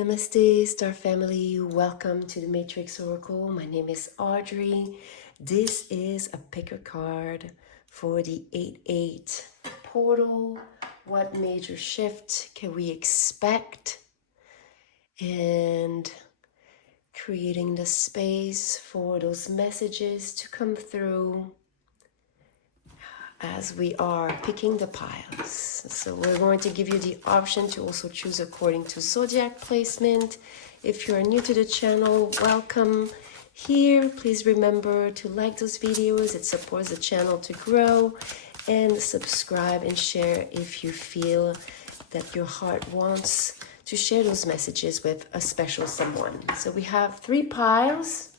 Namaste, Star Family. Welcome to the Matrix Oracle. My name is Audrey. This is a picker card for the 8-8 portal. What major shift can we expect? And creating the space for those messages to come through as we are picking the piles. So we're going to give you the option to also choose according to Zodiac placement. If you're new to the channel, welcome here. Please remember to like those videos. It supports the channel to grow. And subscribe and share if you feel that your heart wants to share those messages with a special someone. So we have 3 piles.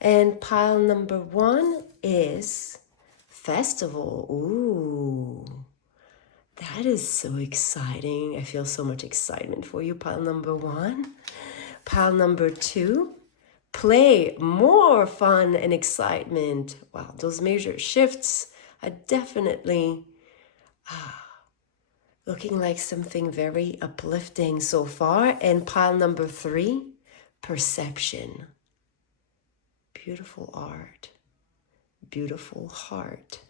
And pile number 1 is Festival. Ooh, that is so exciting. I feel so much excitement for you. Pile number 1. Pile number 2, play, more fun and excitement. Wow, those major shifts are definitely looking like something very uplifting so far. And pile number 3, perception. Beautiful art. Beautiful heart.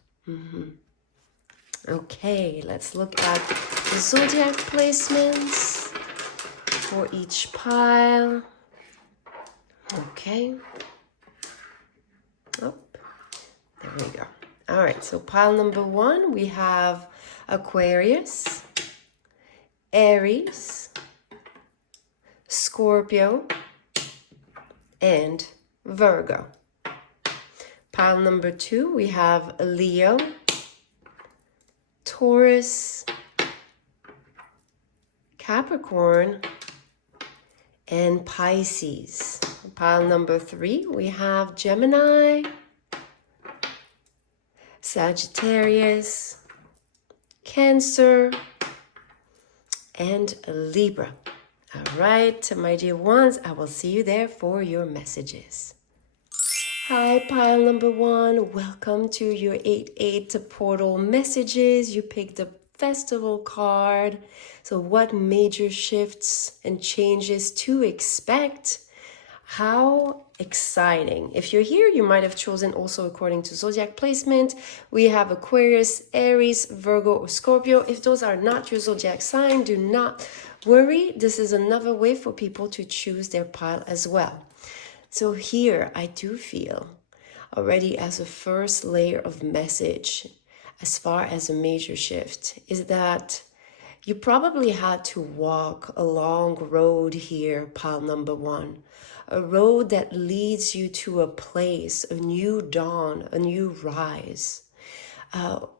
Okay, let's look at the Zodiac placements for each pile. Okay. Oh, there we go. All right, so pile number 1, we have Aquarius, Aries, Scorpio, and Virgo. Pile number 2, we have Leo, Taurus, Capricorn, and Pisces. Pile number 3, we have Gemini, Sagittarius, Cancer, and Libra. All right, my dear ones, I will see you there for your messages. Hi, pile number 1. Welcome to your 8-8 portal messages. You picked the festival card. So what major shifts and changes to expect? How exciting. If you're here, you might have chosen also according to Zodiac placement. We have Aquarius, Aries, Virgo, or Scorpio. If those are not your Zodiac sign, do not worry. This is another way for people to choose their pile as well. So here I do feel already as a first layer of message as far as a major shift is that you probably had to walk a long road here, pile number 1. A road that leads you to a place, a new dawn, a new rise,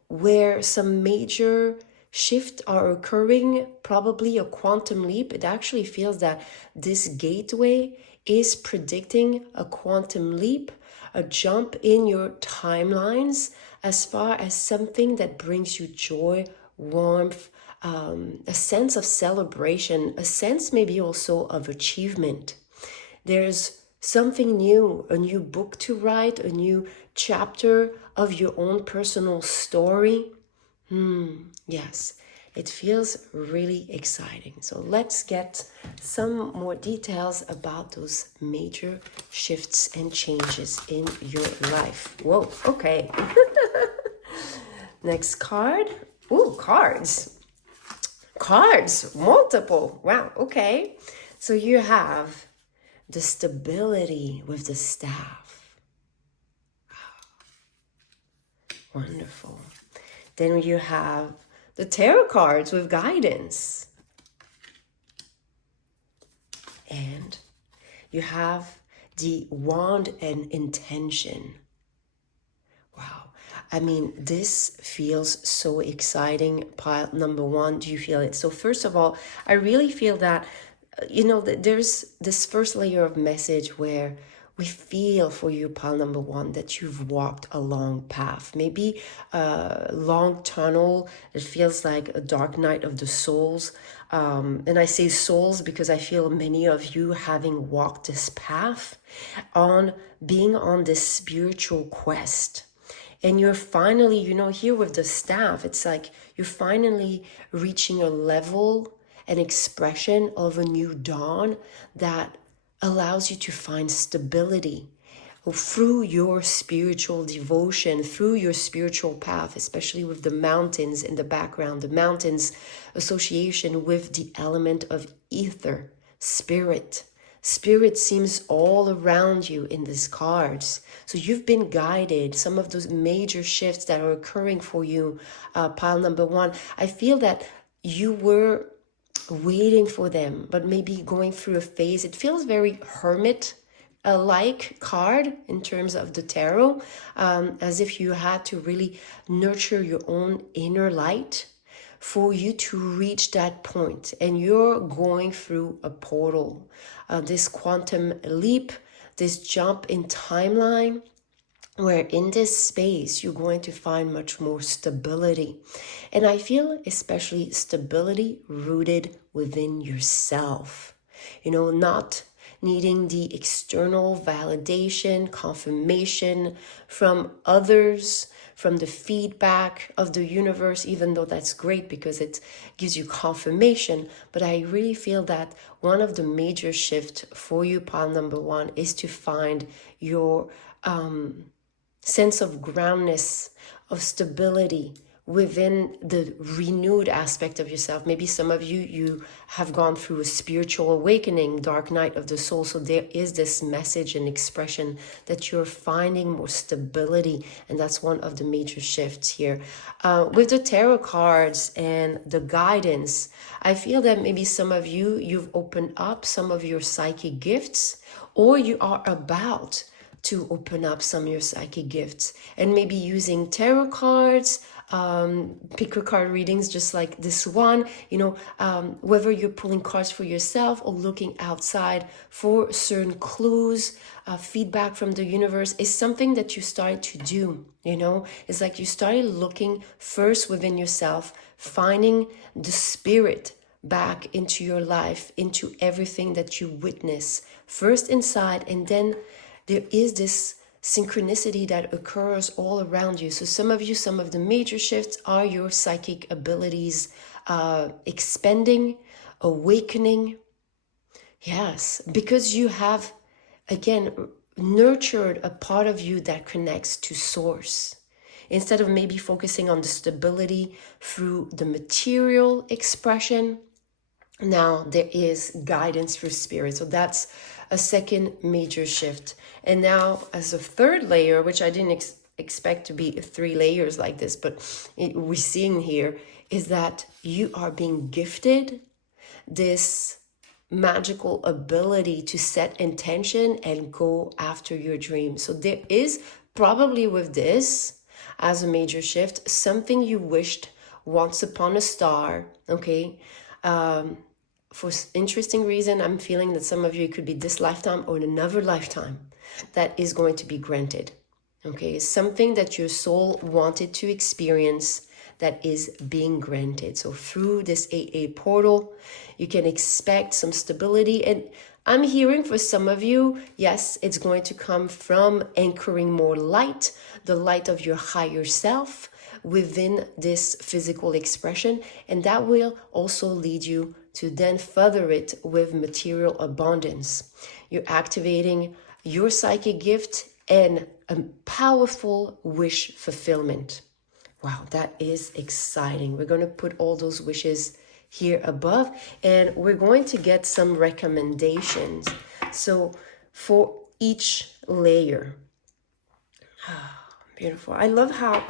where some major shifts are occurring, probably a quantum leap. It actually feels that this gateway is predicting a quantum leap, a jump in your timelines as far as something that brings you joy, warmth, a sense of celebration, a sense maybe also of achievement. There's something new, a new book to write, a new chapter of your own personal story. Yes. It feels really exciting. So let's get some more details about those major shifts and changes in your life. Whoa, okay. Next card. Ooh, cards. Cards, multiple. Wow, okay. So you have the stability with the staff. Wonderful. Then you have the tarot cards with guidance. And you have the wand and intention. Wow. I mean, this feels so exciting. Pile number 1, do you feel it? So first of all, I really feel that, there's this first layer of message where we feel for you, pile number 1, that you've walked a long path, maybe a long tunnel. It feels like a dark night of the souls. And I say souls because I feel many of you having walked this path on being on this spiritual quest. And you're finally, here with the staff, it's like you're finally reaching a level an expression of a new dawn that allows you to find stability through your spiritual devotion, through your spiritual path, especially with the mountains in the background, the mountains association with the element of ether, spirit. Spirit seems all around you in these cards. So you've been guided. Some of those major shifts that are occurring for you, pile number one, I feel that you were waiting for them, but maybe going through a phase. It feels very hermit like card in terms of the tarot, as if you had to really nurture your own inner light for you to reach that point. And you're going through a portal, this quantum leap, this jump in timeline, where in this space you're going to find much more stability. And I feel especially stability rooted within yourself, not needing the external validation, confirmation from others, from the feedback of the universe, even though that's great because it gives you confirmation. But I really feel that one of the major shifts for you, pile number one, is to find your sense of groundness, of stability within the renewed aspect of yourself. Maybe some of you have gone through a spiritual awakening, dark night of the soul. So there is this message and expression that you're finding more stability. And that's one of the major shifts here. With the tarot cards and the guidance, I feel that maybe some of you've opened up some of your psychic gifts, or you are about to open up some of your psychic gifts, and maybe using tarot cards, pick a card readings just like this one, whether you're pulling cards for yourself or looking outside for certain clues, feedback from the universe is something that you started to do. It's like you started looking first within yourself, finding the spirit back into your life, into everything that you witness, first inside, and then there is this synchronicity that occurs all around you. So some of the major shifts are your psychic abilities expanding, awakening. Yes, because you have, again, nurtured a part of you that connects to source. Instead of maybe focusing on the stability through the material expression, now there is guidance through spirit. So that's a second major shift. And now as a third layer, which I didn't expect to be 3 layers like this, but we're seeing here, is that you are being gifted this magical ability to set intention and go after your dream. So there is probably with this as a major shift, something you wished once upon a star, okay? For interesting reason, I'm feeling that some of you, it could be this lifetime or another lifetime, that is going to be granted. Okay, something that your soul wanted to experience that is being granted. So through this AA portal, you can expect some stability. And I'm hearing for some of you, yes, it's going to come from anchoring more light, the light of your higher self within this physical expression. And that will also lead you to then further it with material abundance. You're activating your psychic gift and a powerful wish fulfillment. Wow, that is exciting. We're going to put all those wishes here above, and we're going to get some recommendations. So for each layer, beautiful. I love how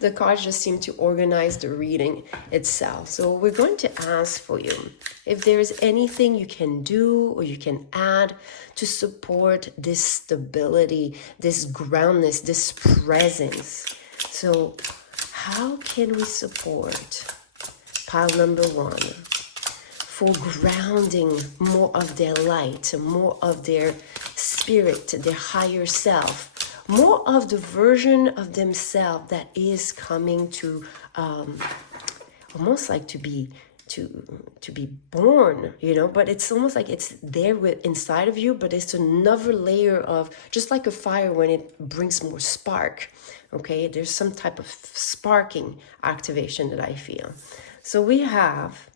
the cards just seem to organize the reading itself. So we're going to ask for you if there is anything you can do or you can add to support this stability, this groundness, this presence. So how can we support pile number one for grounding more of their light, more of their spirit, their higher self, more of the version of themselves that is coming to almost like to be born, but it's almost like it's there inside of you, but it's another layer of, just like a fire when it brings more spark. Okay, there's some type of sparking activation that I feel. So we have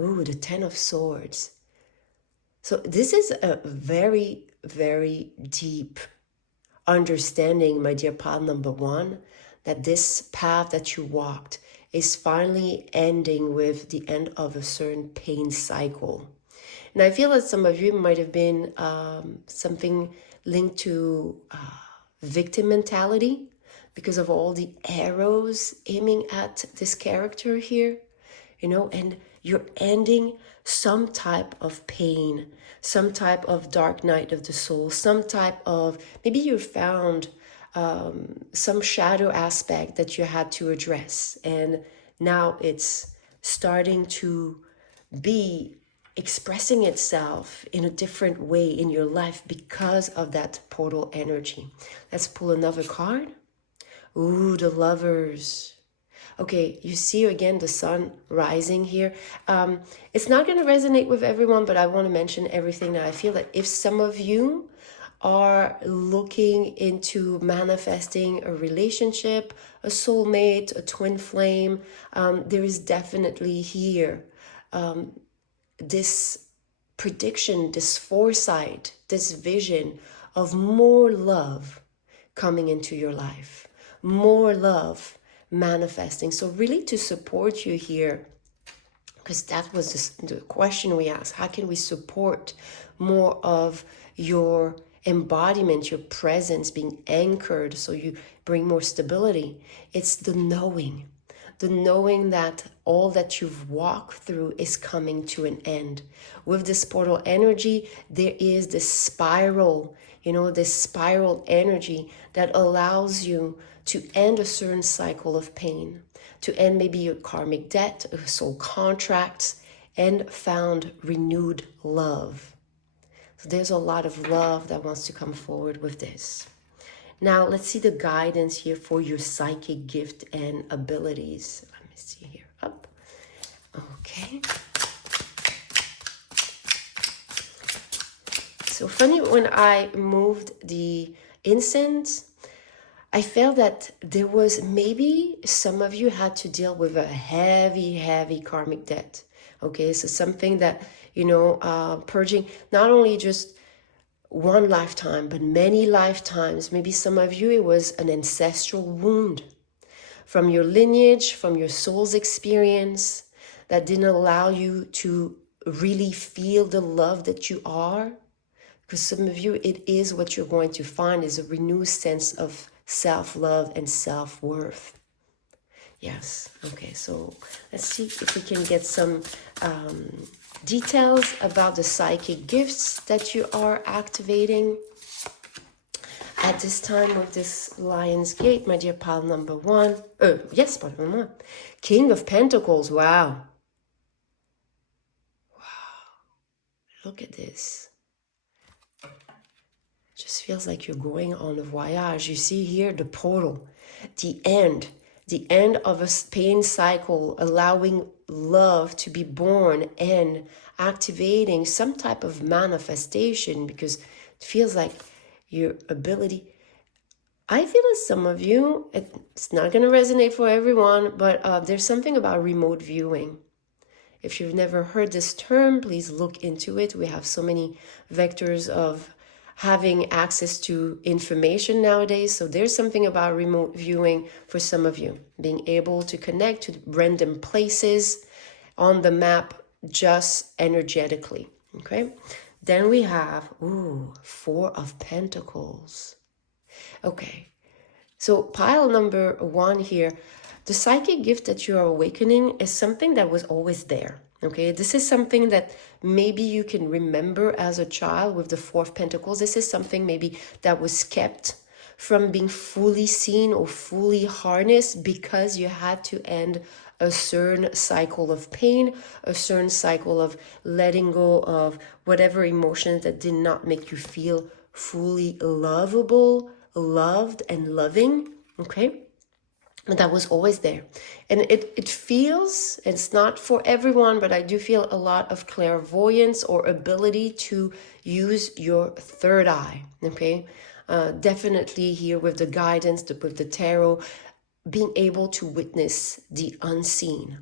Ooh, the Ten of Swords. So this is a very, very deep understanding, my dear pile number one, that this path that you walked is finally ending with the end of a certain pain cycle. And I feel that some of you might have been something linked to victim mentality because of all the arrows aiming at this character here, you know, and you're ending some type of pain, some type of dark night of the soul, some type of, maybe you found some shadow aspect that you had to address. And now it's starting to be expressing itself in a different way in your life because of that portal energy. Let's pull another card. Ooh, the Lovers. Okay, you see again the sun rising here. It's not going to resonate with everyone, but I want to mention everything that I feel that if some of you are looking into manifesting a relationship, a soulmate, a twin flame, there is definitely here this prediction, this foresight, this vision of more love coming into your life, more love manifesting. So really to support you here, because that was the question we asked, how can we support more of your embodiment, your presence being anchored so you bring more stability? It's the knowing that all that you've walked through is coming to an end. With this portal energy, there is this spiral, you know, this spiral energy that allows you to end a certain cycle of pain, to end maybe your karmic debt, soul contracts, and found renewed love. So there's a lot of love that wants to come forward with this. Now, let's see the guidance here for your psychic gift and abilities. Let me see here. Up. Okay. So funny, when I moved the incense, I felt that there was maybe some of you had to deal with a heavy, heavy karmic debt. Okay, so something that, you know, purging not only just one lifetime, but many lifetimes. Maybe some of you, it was an ancestral wound from your lineage, from your soul's experience that didn't allow you to really feel the love that you are. Because some of you, it is what you're going to find is a renewed sense of self-love and self-worth. Yes. Okay, so let's see if we can get some details about the psychic gifts that you are activating at this time with this Lion's Gate, my dear pile number one. Yes, pile number one. King of Pentacles. Wow. Wow. Look at this. Just feels like you're going on a voyage. You see here the portal, the end of a pain cycle, allowing love to be born and activating some type of manifestation, because it feels like your ability. I feel as some of you, it's not going to resonate for everyone, but there's something about remote viewing. If you've never heard this term, please look into it. We have so many vectors of having access to information nowadays. So there's something about remote viewing for some of you, being able to connect to random places on the map just energetically. Okay. Then we have, Four of Pentacles. Okay. So pile number one here, the psychic gift that you are awakening is something that was always there. Okay, this is something that maybe you can remember as a child with the Four of Pentacles. This is something maybe that was kept from being fully seen or fully harnessed because you had to end a certain cycle of pain, a certain cycle of letting go of whatever emotions that did not make you feel fully lovable, loved, and loving. Okay. And that was always there. And it feels, it's not for everyone, but I do feel a lot of clairvoyance or ability to use your third eye, okay? Definitely here with the guidance, with the tarot, being able to witness the unseen.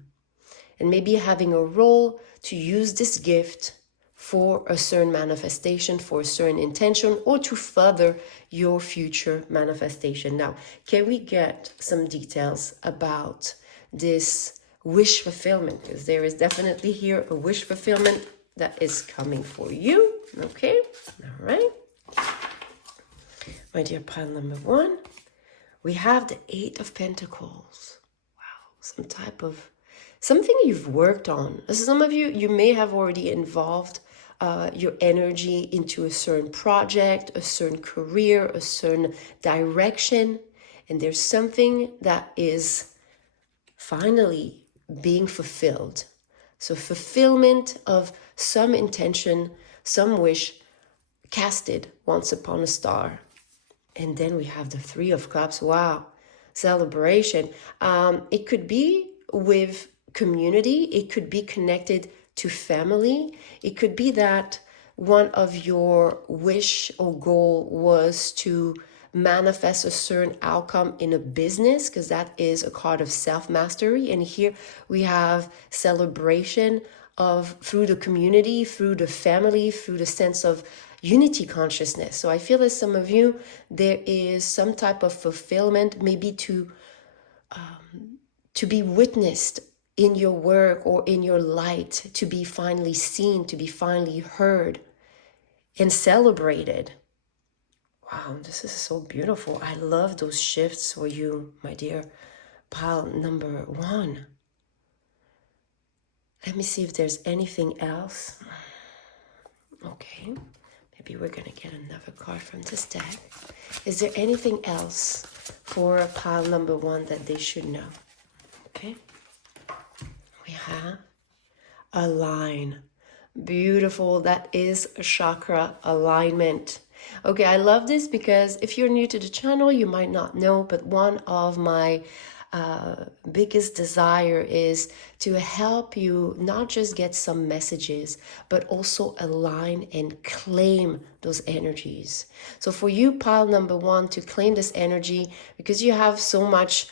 and maybe having a role to use this gift for a certain manifestation, for a certain intention, or to further your future manifestation. Now, can we get some details about this wish fulfillment? Because there is definitely here a wish fulfillment that is coming for you. Okay, all right. My dear pile number one, we have the Eight of Pentacles. Wow, something you've worked on. Some of you may have already involved your energy into a certain project, a certain career, a certain direction. And there's something that is finally being fulfilled. So fulfillment of some intention, some wish casted once upon a star. And then we have the Three of Cups. Wow, celebration. It could be with community. It could be connected to family. It could be that one of your wish or goal was to manifest a certain outcome in a business, because that is a card of self-mastery. And here we have celebration of through the community, through the family, through the sense of unity consciousness. So I feel that some of you, there is some type of fulfillment, maybe to be witnessed in your work or in your light, to be finally seen, to be finally heard and celebrated. Wow, this is so beautiful. I love those shifts for you, my dear pile number one. Let me see if there's anything else. Okay, maybe we're going to get another card from this deck. Is there anything else for pile number one that they should know? Okay. We have a line. Beautiful. That is a chakra alignment. Okay, I love this because if you're new to the channel, you might not know, but one of my biggest desire is to help you not just get some messages, but also align and claim those energies. So for you, pile number one, to claim this energy, because you have so much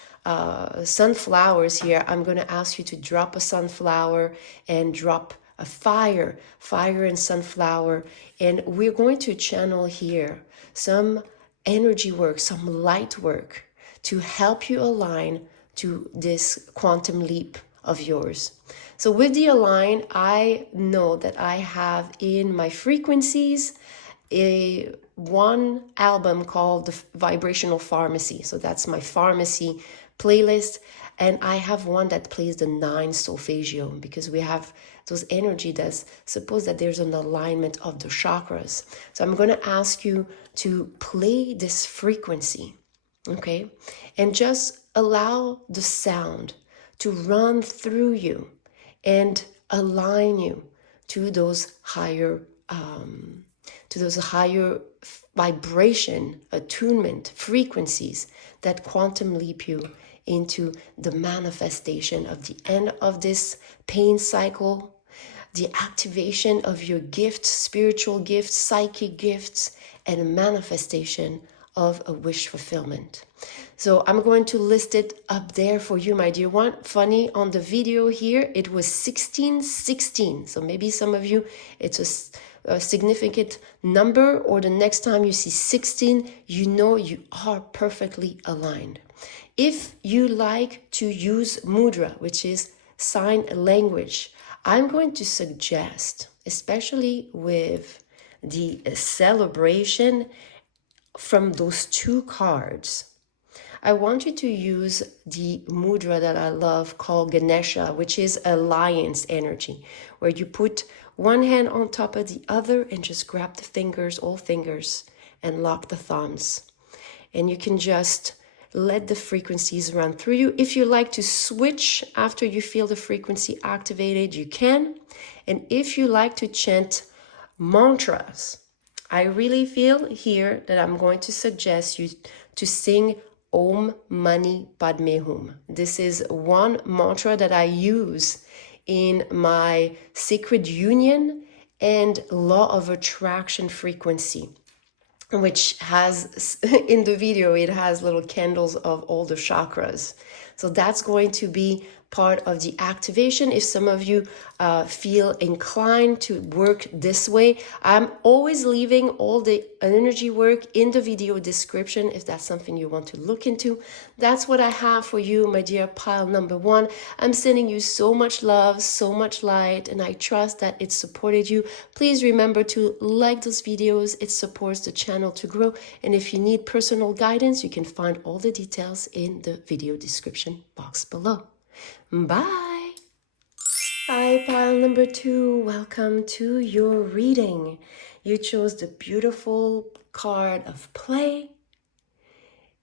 sunflowers here, I'm going to ask you to drop a sunflower and drop a fire and sunflower, and we're going to channel here some energy work, some light work to help you align to this quantum leap of yours. So with the align, I know that I have in my frequencies one album called the Vibrational Pharmacy. So that's my pharmacy playlist. And I have one that plays the 9 solfeggio, because we have those energy that's supposed that there's an alignment of the chakras. So I'm going to ask you to play this frequency, okay? And just allow the sound to run through you and align you to those higher vibration, attunement, frequencies that quantum leap you into the manifestation of the end of this pain cycle, the activation of your gifts, spiritual gifts, psychic gifts, and a manifestation of a wish fulfillment. So I'm going to list it up there for you, my dear one. Funny, on the video here, it was 1616. So maybe some of you, it's a significant number, or the next time you see 16, you know you are perfectly aligned. If you like to use mudra, which is sign language, I'm going to suggest, especially with the celebration from those 2 cards, I want you to use the mudra that I love called Ganesha, which is alliance energy, where you put one hand on top of the other and just grab the fingers, all fingers, and lock the thumbs. And you can just let the frequencies run through you. If you like to switch after you feel the frequency activated, you can. And if you like to chant mantras, I really feel here that I'm going to suggest you to sing Om Mani Padme Hum. This is one mantra that I use in my sacred union and law of attraction frequency, which has, in the video, it has little candles of all the chakras. So that's going to be part of the activation. If some of you feel inclined to work this way, I'm always leaving all the energy work in the video description if that's something you want to look into. That's what I have for you, my dear pile number one. I'm sending you so much love, so much light, and I trust that it supported you. Please remember to like those videos. It supports the channel to grow. And if you need personal guidance, you can find all the details in the video description box below. Bye. Hi, pile number two. Welcome to your reading. You chose the beautiful card of play.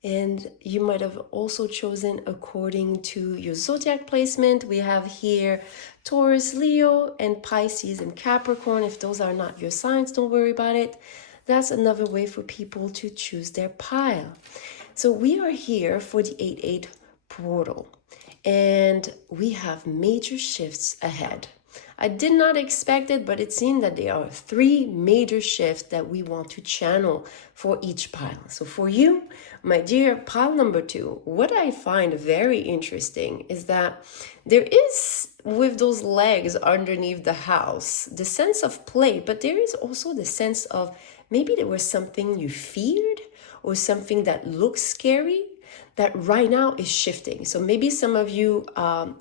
And you might have also chosen according to your zodiac placement. We have here Taurus, Leo, and Pisces and Capricorn. If those are not your signs, don't worry about it. That's another way for people to choose their pile. So we are here for the 8-8 portal. And we have major shifts ahead. I did not expect it, but it seemed that there are 3 major shifts that we want to channel for each pile. So for you, my dear pile number 2, what I find very interesting is that there is, with those legs underneath the house, the sense of play, but there is also the sense of maybe there was something you feared or something that looks scary that right now is shifting. So maybe some of you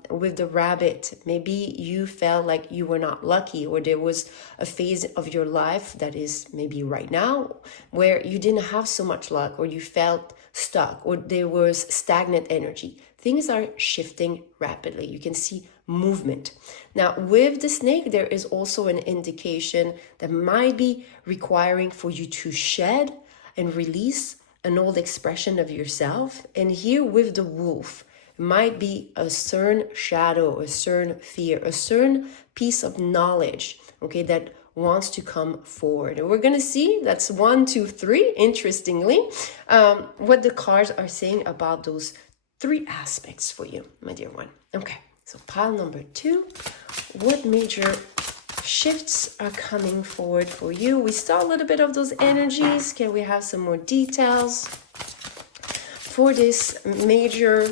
with the rabbit, maybe you felt like you were not lucky, or there was a phase of your life that is maybe right now where you didn't have so much luck, or you felt stuck, or there was stagnant energy. Things are shifting rapidly. You can see movement. Now with the snake, there is also an indication that might be requiring for you to shed and release an old expression of yourself. And here with the wolf, might be a certain shadow, a certain fear, a certain piece of knowledge, okay, that wants to come forward. And we're going to see, that's 1, 2, 3, interestingly, what the cards are saying about those 3 aspects for you, my dear one. Okay, so pile number 2, what major shifts are coming forward for you? We saw a little bit of those energies. Can we have some more details for this major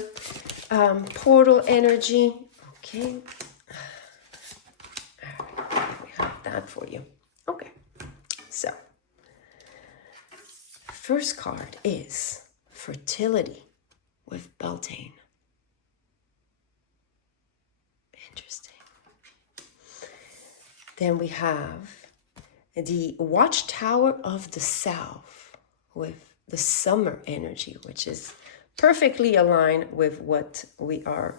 portal energy? Okay. All right. We have that for you. Okay. So, first card is fertility with Beltane. Interesting. Then we have the Watchtower of the South with the summer energy, which is perfectly aligned with what we are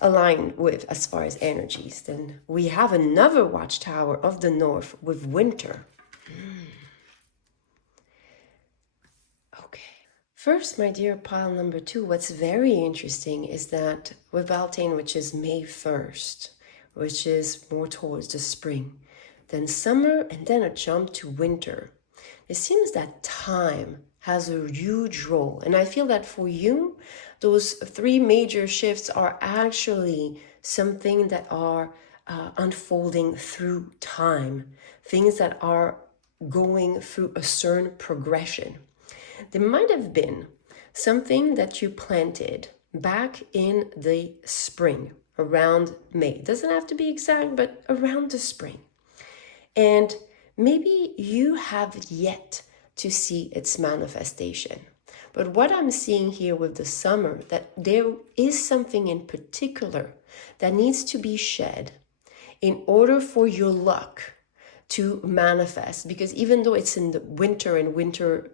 aligned with as far as energies. Then we have another Watchtower of the North with winter. Okay. First, my dear pile number 2, what's very interesting is that with Beltane, which is May 1st, which is more towards the spring, then summer, and then a jump to winter. It seems that time has a huge role. And I feel that for you, those 3 major shifts are actually something that are unfolding through time, things that are going through a certain progression. There might have been something that you planted back in the spring, around May. It doesn't have to be exact, but around the spring. And maybe you have yet to see its manifestation. But what I'm seeing here with the summer, that there is something in particular that needs to be shed in order for your luck to manifest. Because even though it's in the winter and winter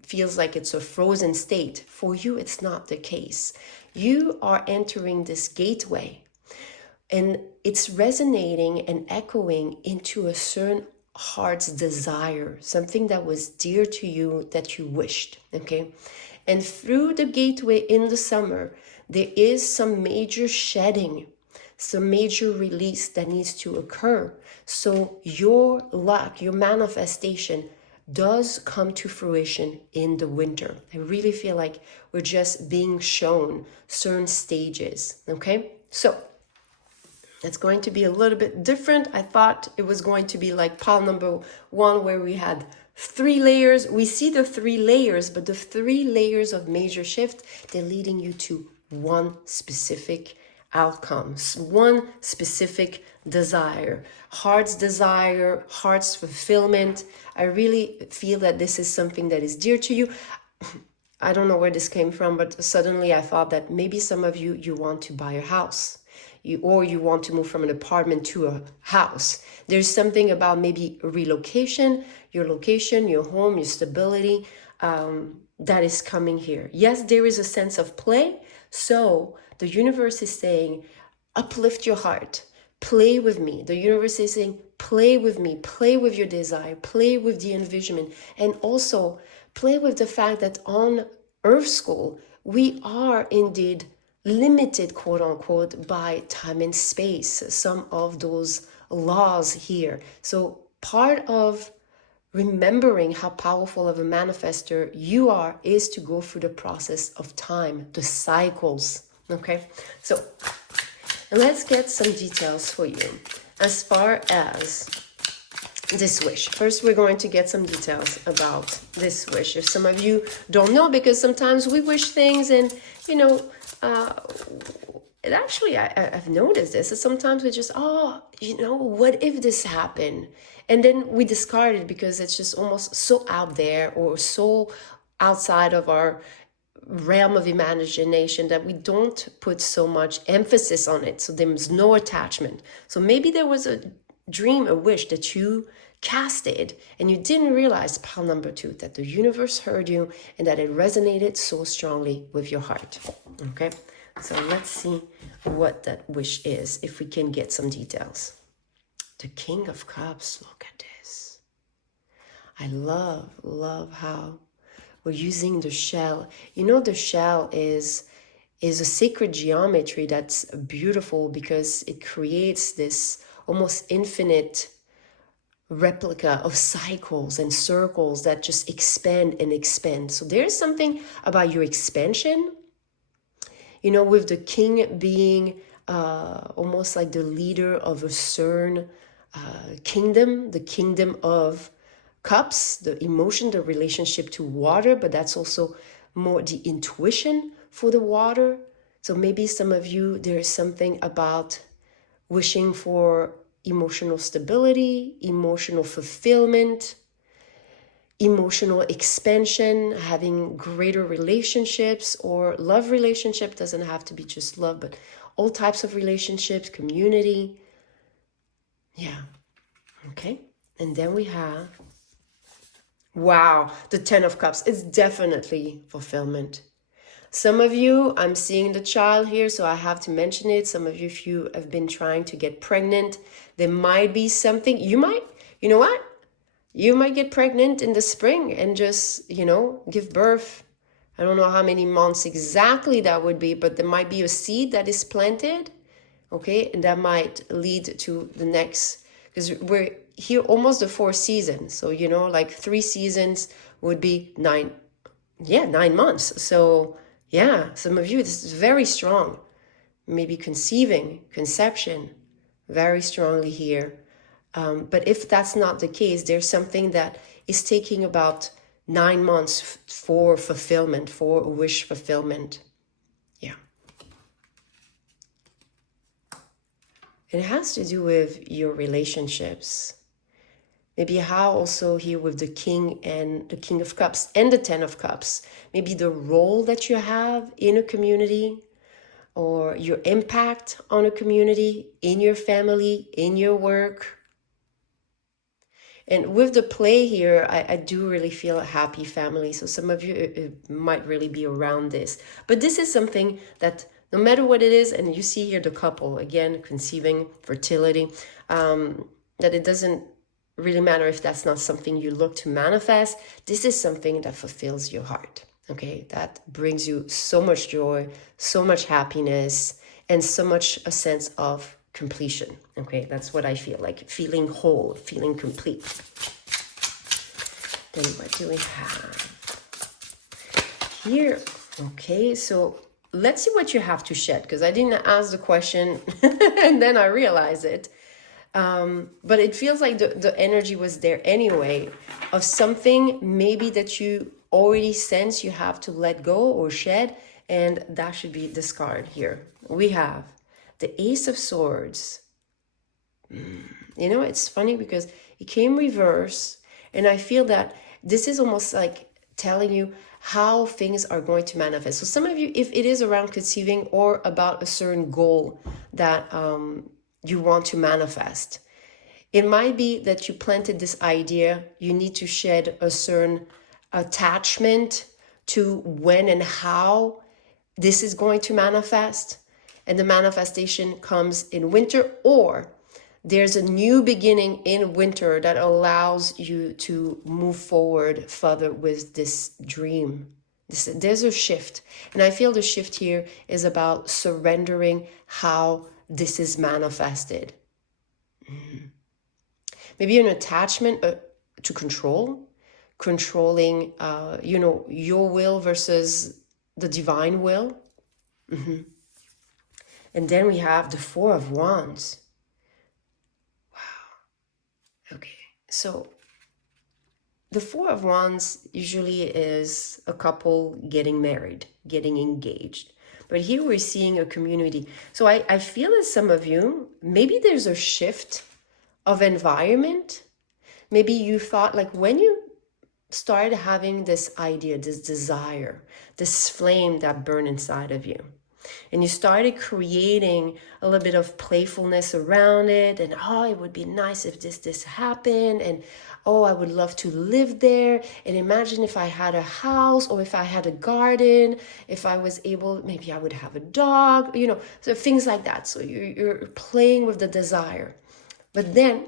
feels like it's a frozen state, for you it's not the case. You are entering this gateway, and it's resonating and echoing into a certain heart's desire, something that was dear to you that you wished, okay? And through the gateway in the summer, there is some major shedding, some major release that needs to occur. So your luck, your manifestation does come to fruition in the winter. I really feel like we're just being shown certain stages, okay? So it's going to be a little bit different. I thought it was going to be like pile number 1, where we had 3 layers. We see the 3 layers, but the 3 layers of major shift, they're leading you to one specific outcome, one specific desire, heart's desire, heart's fulfillment. I really feel that this is something that is dear to you. I don't know where this came from, but suddenly I thought that maybe some of you, you want to buy a house. Or you want to move from an apartment to a house. There's something about maybe relocation, your location, your home, your stability, that is coming here. Yes, there is a sense of play. So the universe is saying, uplift your heart, play with me. The universe is saying, play with me, play with your desire, play with the envisionment, and also play with the fact that on Earth School, we are indeed limited, quote unquote, by time and space, some of those laws here. So part of remembering how powerful of a manifester you are is to go through the process of time, the cycles. Okay, so let's get some details for you as far as this wish. First, we're going to get some details about this wish. If some of you don't know, because sometimes we wish things and, you know, and actually, I've noticed this. Sometimes we just, oh, you know, what if this happened? And then we discard it because it's just almost so out there or so outside of our realm of imagination that we don't put so much emphasis on it. So there's no attachment. So maybe there was a dream, a wish that you casted and you didn't realize, pile number 2, that the universe heard you and that it resonated so strongly with your heart. Okay, so let's see what that wish is, if we can get some details. The King of Cups, look at this. I love how we're using the shell. You know, the shell is a sacred geometry that's beautiful because it creates this almost infinite replica of cycles and circles that just expand and expand. So there's something about your expansion, you know, with the king being almost like the leader of a certain kingdom, the kingdom of cups, the emotion, the relationship to water, but that's also more the intuition for the water. So maybe some of you, there's something about wishing for emotional stability, emotional fulfillment, emotional expansion, having greater relationships, or love relationship. Doesn't have to be just love, but all types of relationships, community. Yeah. Okay. And then we have, wow, the 10 of Cups. It's definitely fulfillment. Some of you, I'm seeing the child here, so I have to mention it. Some of you, if you have been trying to get pregnant, there might be something, you might, you know what? You might get pregnant in the spring and just, you know, give birth. I don't know how many months exactly that would be, but there might be a seed that is planted, okay? And that might lead to the next, because we're here almost the 4th season. So, you know, like 3 seasons would be 9 months. So, yeah, some of you, this is very strong. Maybe conception, very strongly here. But if that's not the case, there's something that is taking about 9 months for fulfillment, for wish fulfillment. Yeah. It has to do with your relationships. Maybe how also here with the King and the King of Cups and the 10 of Cups, maybe the role that you have in a community or your impact on a community, in your family, in your work. And with the play here, I do really feel a happy family. So some of you it might really be around this. But this is something that no matter what it is, and you see here the couple, again, conceiving, fertility, that it doesn't really matter if that's not something you look to manifest. This is something that fulfills your heart, okay? That brings you so much joy, so much happiness, and so much a sense of completion, okay? That's what I feel like, feeling whole, feeling complete. Then what do we have here? Okay, so let's see what you have to shed, because I didn't ask the question and then I realized it. But it feels like the energy was there anyway of something maybe that you already sense you have to let go or shed. And that should be this card here. We have the Ace of Swords. You know, it's funny because it came reverse, and I feel that this is almost like telling you how things are going to manifest. So some of you, if it is around conceiving or about a certain goal that you want to manifest, it might be that you planted this idea, you need to shed a certain attachment to when and how this is going to manifest, and the manifestation comes in winter, or there's a new beginning in winter that allows you to move forward further with this dream. There's a shift. And I feel the shift here is about surrendering how this is manifested. Maybe an attachment to controlling, your will versus the divine will. And then we have the Four of Wands. Okay, so the Four of Wands usually is a couple getting married, getting engaged. But here we're seeing a community. So I feel that some of you, maybe there's a shift of environment. Maybe you thought, like, when you started having this idea, this desire, this flame that burned inside of you, and you started creating a little bit of playfulness around it, and oh, it would be nice if this happened, and oh, I would love to live there, and imagine if I had a house, or if I had a garden, if I was able, maybe I would have a dog, so things like that. So you're playing with the desire. But then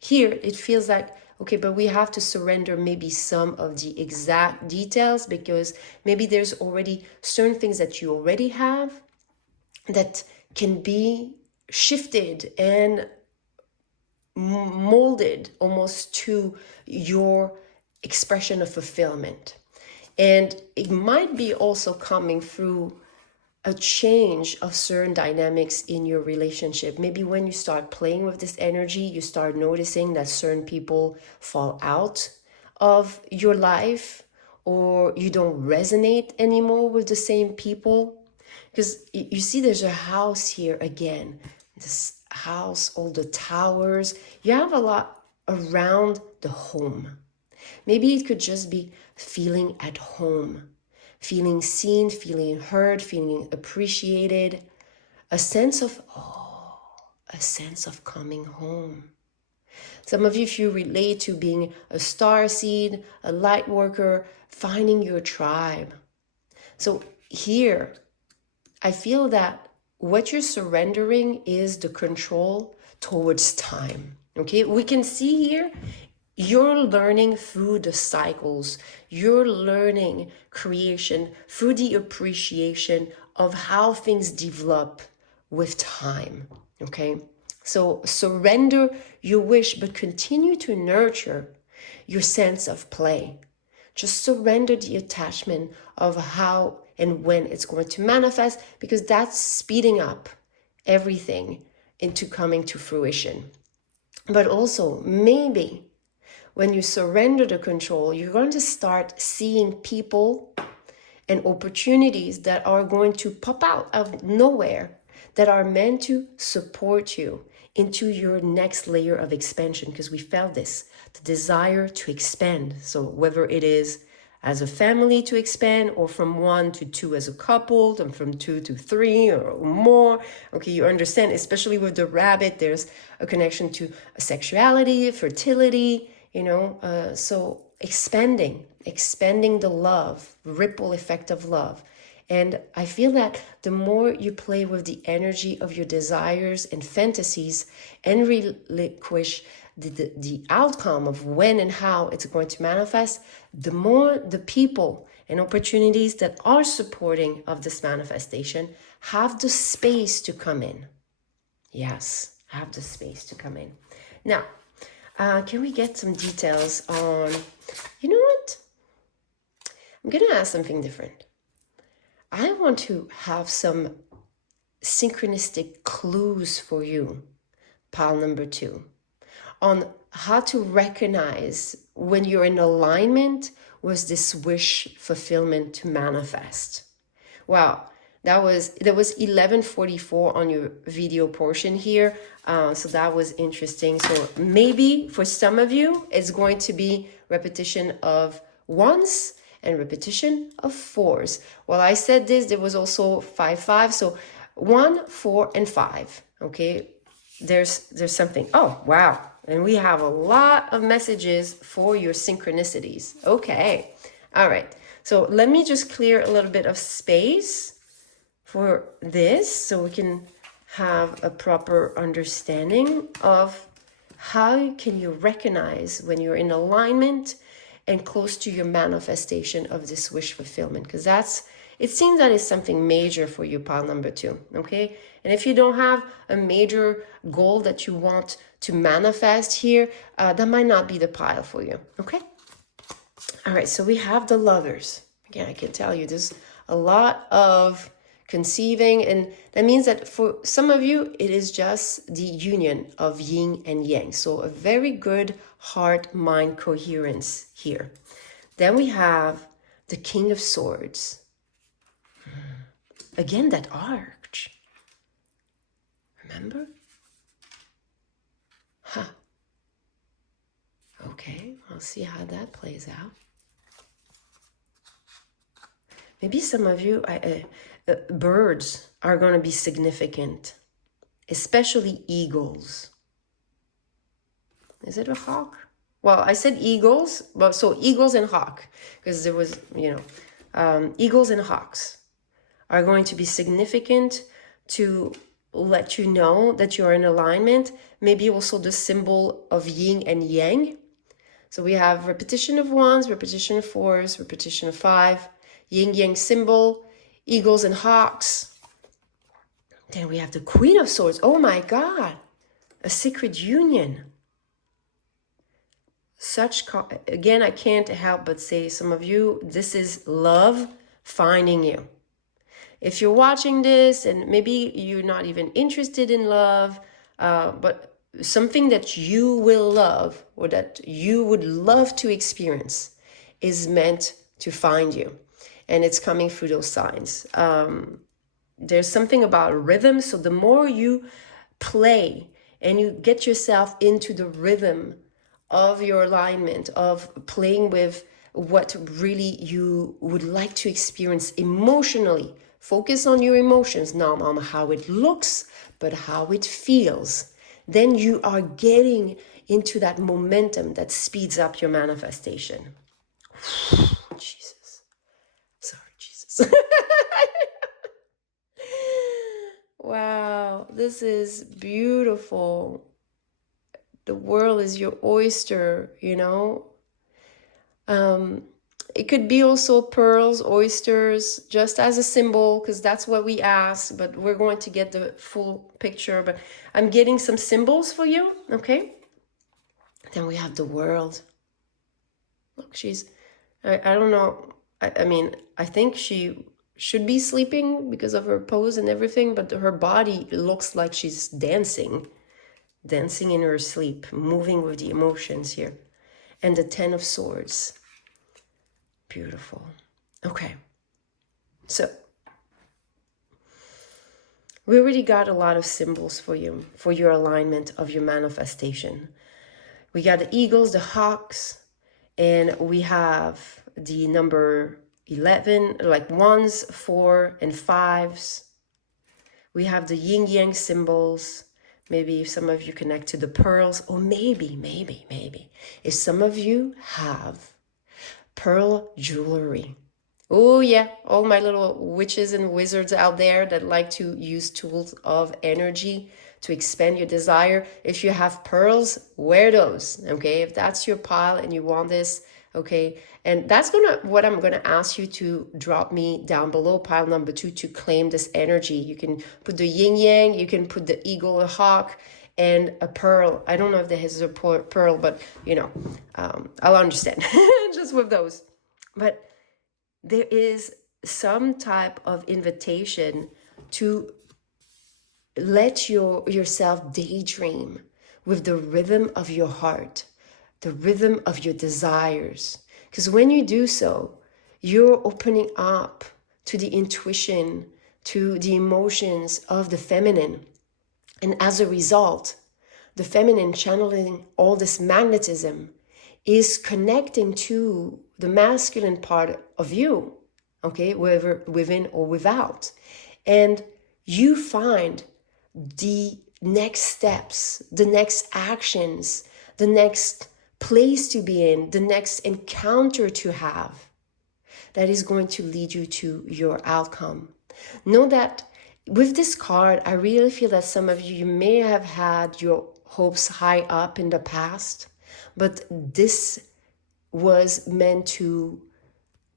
here it feels like, okay, but we have to surrender maybe some of the exact details, because maybe there's already certain things that you already have that can be shifted and molded almost to your expression of fulfillment. And it might be also coming through a change of certain dynamics in your relationship. Maybe when you start playing with this energy, you start noticing that certain people fall out of your life, or you don't resonate anymore with the same people. Because you see there's a house here again. This house, all the towers. You have a lot around the home. Maybe it could just be feeling at home. Feeling seen, feeling heard, feeling appreciated, a sense of coming home. Some of you, if you relate to being a star seed, a light worker, finding your tribe. So here, I feel that what you're surrendering is the control towards time. Okay, we can see here, you're learning through the cycles. You're learning creation through the appreciation of how things develop with time, okay? So surrender your wish, but continue to nurture your sense of play. Just surrender the attachment of how and when it's going to manifest, because that's speeding up everything into coming to fruition. But also, maybe when you surrender the control, you're going to start seeing people and opportunities that are going to pop out of nowhere, that are meant to support you into your next layer of expansion, because we felt this, the desire to expand. So whether it is as a family to expand, or from 1 to 2 as a couple, and from 2 to 3 or more. Okay, you understand, especially with the rabbit, there's a connection to sexuality, fertility, so expanding the love, ripple effect of love. And I feel that the more you play with the energy of your desires and fantasies and relinquish the outcome of when and how it's going to manifest, the more the people and opportunities that are supporting of this manifestation have the space to come in. Yes, have the space to come in. Now, can we get some details on, you know what? I'm going to ask something different. I want to have some synchronistic clues for you, pile number 2, on how to recognize when you're in alignment with this wish fulfillment to manifest. Wow. There was 11:44 on your video portion here. So that was interesting. So maybe for some of you, it's going to be repetition of ones and repetition of fours. While I said this, there was also 5, 5. So 1, 4, and 5. Okay. There's something. Oh, wow. And we have a lot of messages for your synchronicities. Okay. All right. So let me just clear a little bit of space for this so we can have a proper understanding of how can you recognize when you're in alignment and close to your manifestation of this wish fulfillment, because it seems that is something major for you, pile number 2. Okay. And if you don't have a major goal that you want to manifest here, that might not be the pile for you. Okay. All right. So we have the Lovers. Again, I can tell you there's a lot of conceiving, and that means that for some of you it is just the union of yin and yang, so a very good heart mind coherence here. Then we have the King of Swords, again that arch, remember? Okay, I'll see how that plays out. Maybe some of you, birds are going to be significant, especially eagles. Is it a hawk? Well, I said eagles, but so eagles and hawk, because there was, eagles and hawks are going to be significant to let you know that you're in alignment. Maybe also the symbol of yin and yang. So we have repetition of ones, repetition of fours, repetition of 5, yin yang symbol, eagles and hawks. Then we have the Queen of Swords. Oh my God, a secret union. Again, I can't help but say, some of you, this is love finding you. If you're watching this and maybe you're not even interested in love, but something that you will love or that you would love to experience is meant to find you. And it's coming through those signs. There's something about rhythm. So the more you play and you get yourself into the rhythm of your alignment, of playing with what really you would like to experience emotionally, focus on your emotions, not on how it looks, but how it feels. Then you are getting into that momentum that speeds up your manifestation. Jesus. Sorry, Jesus. Wow, this is beautiful. The world is your oyster, It could be also pearls, oysters, just as a symbol, because that's what we ask, but we're going to get the full picture. But I'm getting some symbols for you, okay? Then we have the world. Look, I don't know. I mean, I think she should be sleeping because of her pose and everything, but her body looks like she's dancing in her sleep, moving with the emotions here. And the 10 of Swords. Beautiful. Okay. So we already got a lot of symbols for you, for your alignment of your manifestation. We got the eagles, the hawks, and we have the number 11, like 1s, 4, and 5s. We have the yin yang symbols. Maybe if some of you connect to the pearls, or maybe, if some of you have pearl jewelry. Oh yeah, all my little witches and wizards out there that like to use tools of energy to expand your desire. If you have pearls, wear those, okay? If that's your pile and you want this, okay? And that's what I'm gonna ask you to drop me down below, pile number 2, to claim this energy. You can put the yin yang, you can put the eagle, a hawk, and a pearl. I don't know if there is a pearl, but I'll understand just with those. But there is some type of invitation to let yourself daydream with the rhythm of your heart, the rhythm of your desires. Because when you do so, you're opening up to the intuition, to the emotions of the feminine. And as a result, the feminine channeling all this magnetism is connecting to the masculine part of you, okay, whether within or without. And you find the next steps, the next actions, the next place to be in, the next encounter to have that is going to lead you to your outcome. Know that with this card, I really feel that some of you may have had your hopes high up in the past, but this was meant to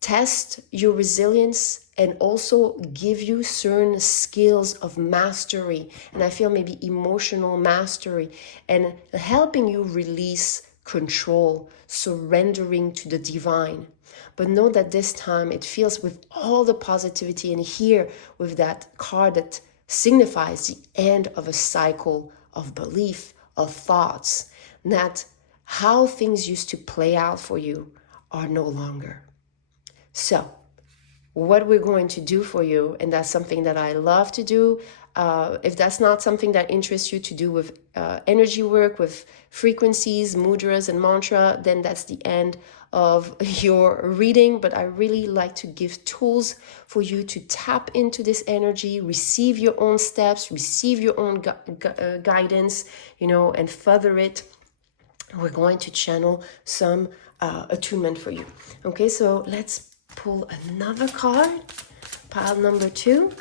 test your resilience and also give you certain skills of mastery. And I feel maybe emotional mastery and helping you release control, surrendering to the divine. But know that this time it feels with all the positivity, and here with that card that signifies the end of a cycle of belief, of thoughts, that how things used to play out for you are no longer. So what we're going to do for you, and that's something that I love to do, if that's not something that interests you to do with energy work, with frequencies, mudras, and mantra, then that's the end of your reading. But I really like to give tools for you to tap into this energy, receive your own steps, receive your own guidance, and further it. We're going to channel some attunement for you. Okay, so let's pull another card, pile number 2.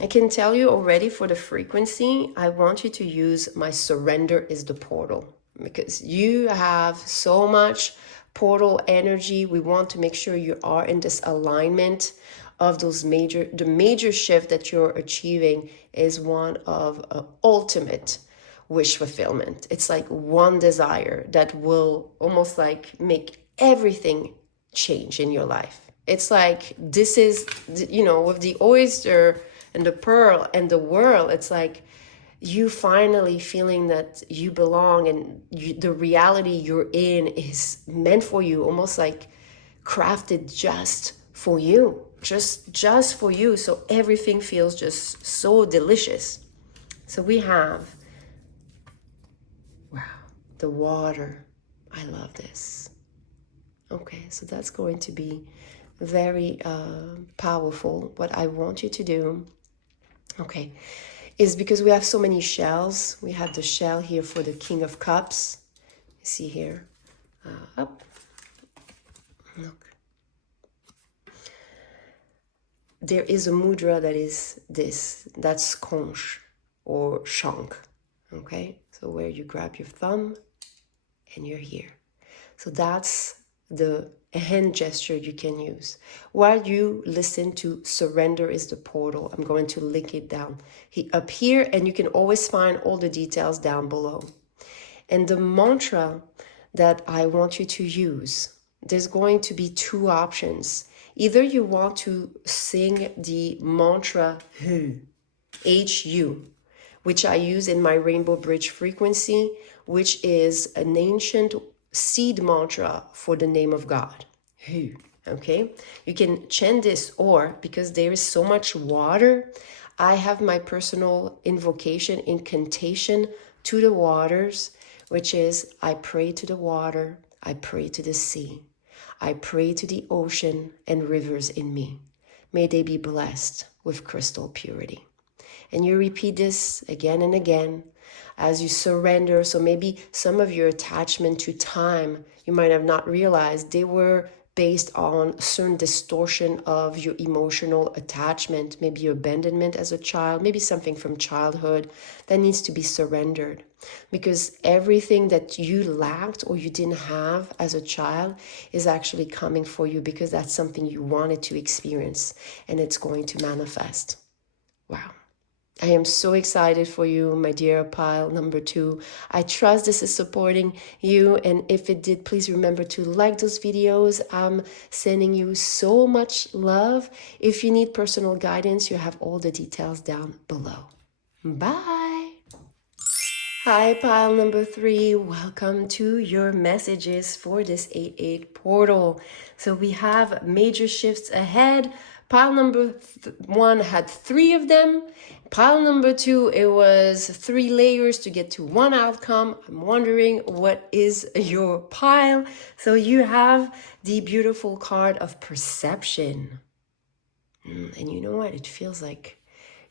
I can tell you already for the frequency, I want you to use my surrender is the portal, because you have so much portal energy. We want to make sure you are in this alignment of the major shift that you're achieving is one of ultimate wish fulfillment. It's like one desire that will almost like make everything change in your life. It's like this is, with the oyster and the pearl and the world, it's like you finally feeling that you belong, and the reality you're in is meant for you, almost like crafted just for you, just for you. So everything feels just so delicious. So we have, wow, the water. I love this. Okay, so that's going to be very powerful. What I want you to do, okay, is because we have so many shells. We have the shell here for the King of Cups. You see here, up, look. There is a mudra that is this, that's Conch or Shank, okay? So where you grab your thumb and you're here. So that's the hand gesture you can use. While you listen to Surrender is the Portal, I'm going to link it down up here, and you can always find all the details down below. And the mantra that I want you to use, there's going to be 2 options. Either you want to sing the mantra Hu, H-U, which I use in my Rainbow Bridge frequency, which is an ancient seed mantra for the name of God. Hu, okay? You can chant this, or because there is so much water, I have my personal invocation, incantation to the waters, which is I pray to the water, I pray to the sea. I pray to the ocean and rivers in me. May they be blessed with crystal purity. And you repeat this again and again as you surrender. So maybe some of your attachment to time, you might have not realized they were based on certain distortion of your emotional attachment, maybe your abandonment as a child, maybe something from childhood that needs to be surrendered. Because everything that you lacked or you didn't have as a child is actually coming for you, because that's something you wanted to experience, and it's going to manifest. Wow. I am so excited for you, my dear pile number 2. I trust this is supporting you, and if it did, please remember to like those videos. I'm sending you so much love. If you need personal guidance, you have all the details down below. Bye. Hi, pile number 3. Welcome to your messages for this 8-8 portal. So we have major shifts ahead. Pile number 1 had 3 of them. Pile number 2, it was 3 layers to get to 1 outcome. I'm wondering what is your pile. So you have the beautiful card of perception. And you know what? It feels like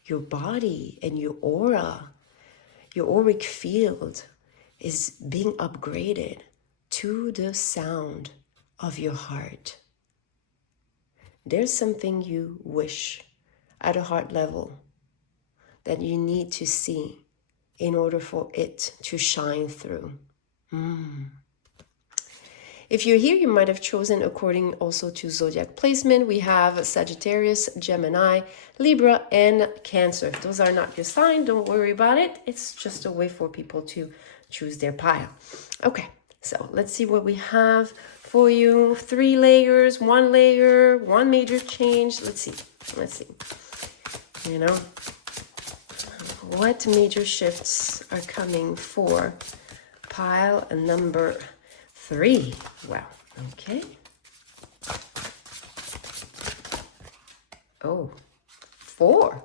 your body and your aura, your auric field is being upgraded to the sound of your heart. There's something you wish at a heart level that you need to see in order for it to shine through. If you're here, you might have chosen according also to zodiac placement. We have Sagittarius, Gemini, Libra, and Cancer. If those are not your sign, don't worry about it. It's just a way for people to choose their pile. Okay, so let's see what we have for you. 3 layers, 1 layer, 1 major change. Let's see. You know, what major shifts are coming for pile number 3. Wow. Okay. Oh, 4.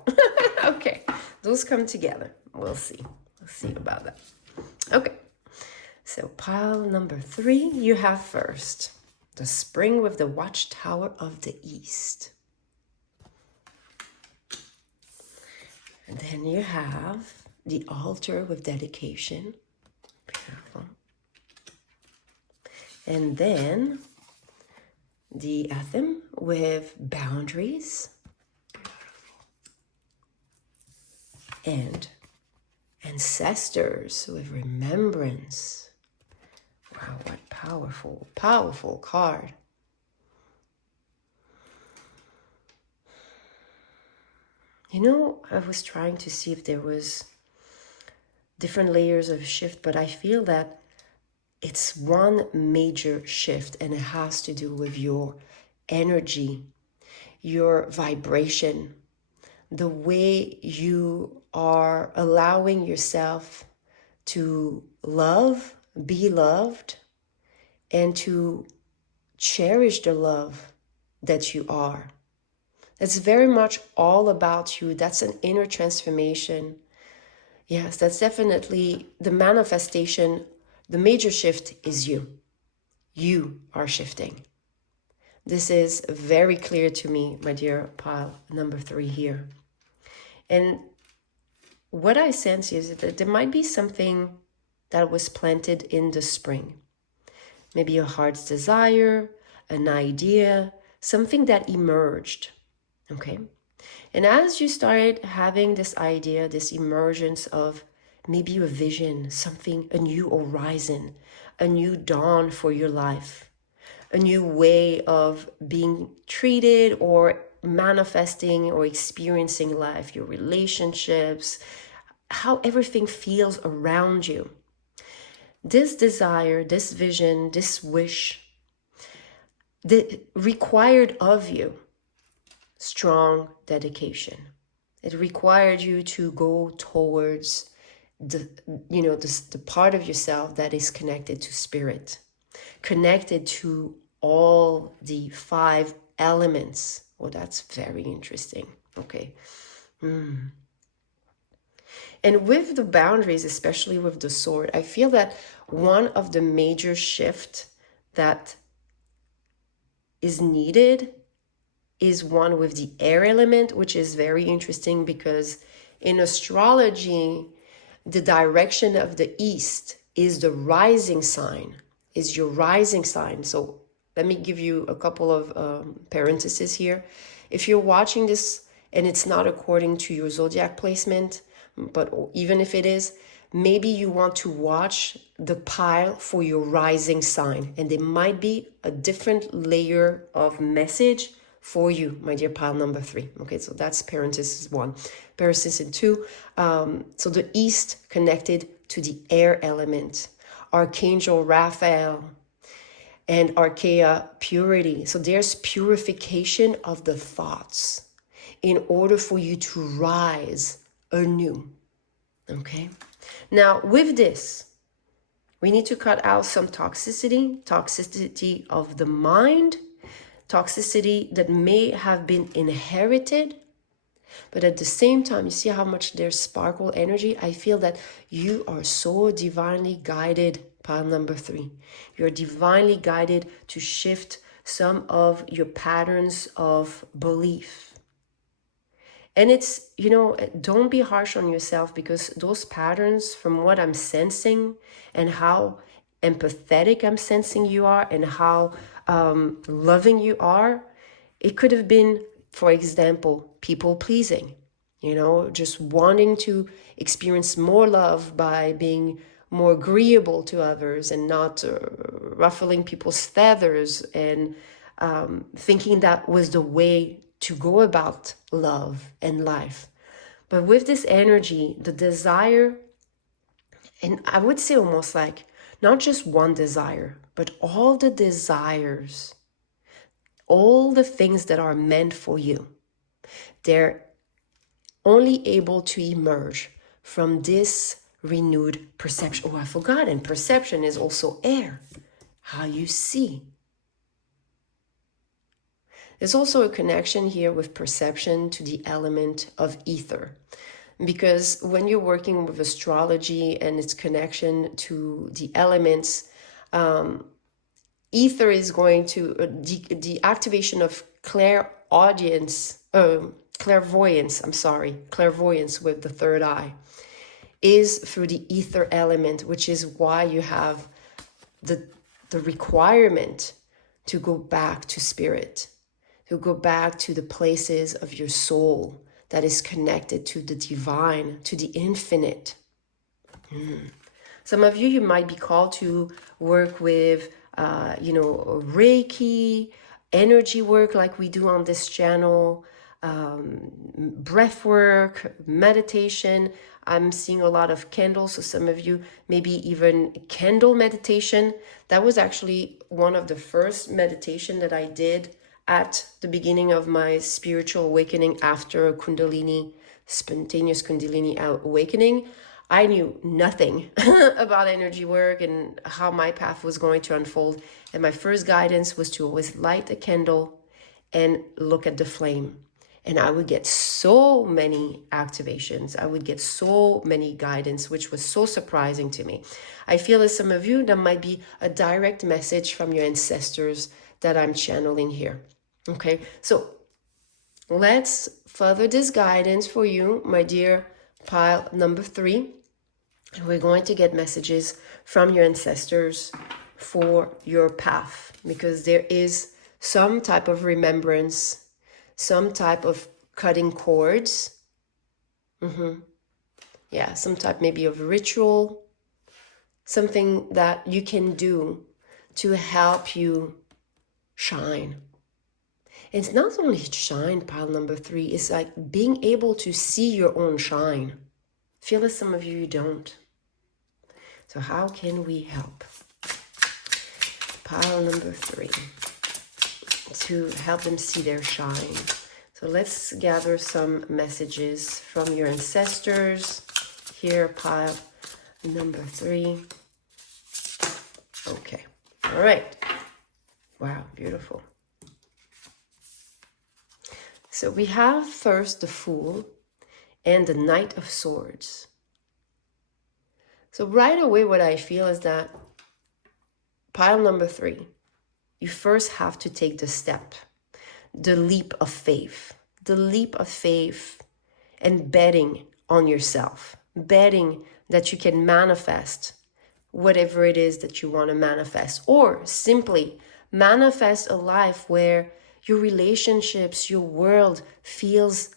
Okay. Those come together. We'll see. We'll see about that. Okay. So pile number 3, you have first the spring with the watchtower of the east. And then you have the altar with dedication. Beautiful. And then the anthem with boundaries. And ancestors with remembrance. Wow, what powerful, powerful card. You know, I was trying to see if there was different layers of shift, but I feel that it's one major shift, and it has to do with your energy, your vibration, the way you are allowing yourself to love, be loved, and to cherish the love that you are. It's very much all about you. That's an inner transformation. Yes, that's definitely the manifestation. The major shift is you. You are shifting. This is very clear to me, my dear pile number 3 here. And what I sense is that there might be something that was planted in the spring. Maybe a heart's desire, an idea, something that emerged. Okay? And as you started having this idea, this emergence of maybe a vision, something, a new horizon, a new dawn for your life, a new way of being treated or manifesting or experiencing life, your relationships, how everything feels around you. This desire, this vision, this wish, that required of you strong dedication. It required you to go towards the part of yourself that is connected to spirit, connected to all the 5 elements. Oh, that's very interesting. Okay. And with the boundaries, especially with the sword, I feel that one of the major shifts that is needed is one with the air element, which is very interesting because in astrology, the direction of the east is the rising sign, is your rising sign. So let me give you a couple of parentheses here. If you're watching this and it's not according to your zodiac placement, but even if it is, maybe you want to watch the pile for your rising sign, and there might be a different layer of message for you, my dear pile number 3. Okay, so that's parenthesis 1. Parenthesis 2, so the east connected to the air element. Archangel Raphael and Archaea purity. So there's purification of the thoughts in order for you to rise anew. Okay? Now, with this, we need to cut out some toxicity of the mind, toxicity that may have been inherited. But at the same time, you see how much there's sparkle energy? I feel that you are so divinely guided, pile number 3. You're divinely guided to shift some of your patterns of belief. And it's, you know, don't be harsh on yourself, because those patterns, from what I'm sensing and how empathetic I'm sensing you are and how loving you are, it could have been, for example, people pleasing, you know, just wanting to experience more love by being more agreeable to others and not ruffling people's feathers, and thinking that was the way to go about love and life. But with this energy, the desire, and I would say almost like not just one desire, but all the desires, all the things that are meant for you, they're only able to emerge from this renewed perception. Oh, I forgot, and perception is also air, how you see. There's also a connection here with perception to the element of ether, because when you're working with astrology and its connection to the elements, ether is going to, the activation of clairvoyance with the third eye is through the ether element, which is why you have the requirement to go back to spirit, to go back to the places of your soul that is connected to the divine, to the infinite. Some of you might be called to work with, Reiki, energy work like we do on this channel, breath work, meditation. I'm seeing a lot of candles, so some of you maybe even candle meditation. That was actually one of the first meditation that I did at the beginning of my spiritual awakening after a spontaneous Kundalini awakening. I knew nothing about energy work and how my path was going to unfold. And my first guidance was to always light a candle and look at the flame. And I would get so many activations. I would get so many guidance, which was so surprising to me. I feel as some of you, that might be a direct message from your ancestors that I'm channeling here. Okay, so let's further this guidance for you, my dear pile number 3. And we're going to get messages from your ancestors for your path, because there is some type of remembrance, some type of cutting cords. Yeah, some type maybe of ritual, something that you can do to help you shine. It's not only shine, pile number 3, it's like being able to see your own shine. Feel as some of you don't. So how can we help? Pile number 3, to help them see their shine. So let's gather some messages from your ancestors. Here, pile number 3. Okay, all right. Wow, beautiful. So we have first the Fool and the Knight of Swords. So right away what I feel is that pile number 3, you first have to take the step, the leap of faith. The leap of faith and betting on yourself, betting that you can manifest whatever it is that you want to manifest, or simply manifest a life where your relationships, your world feels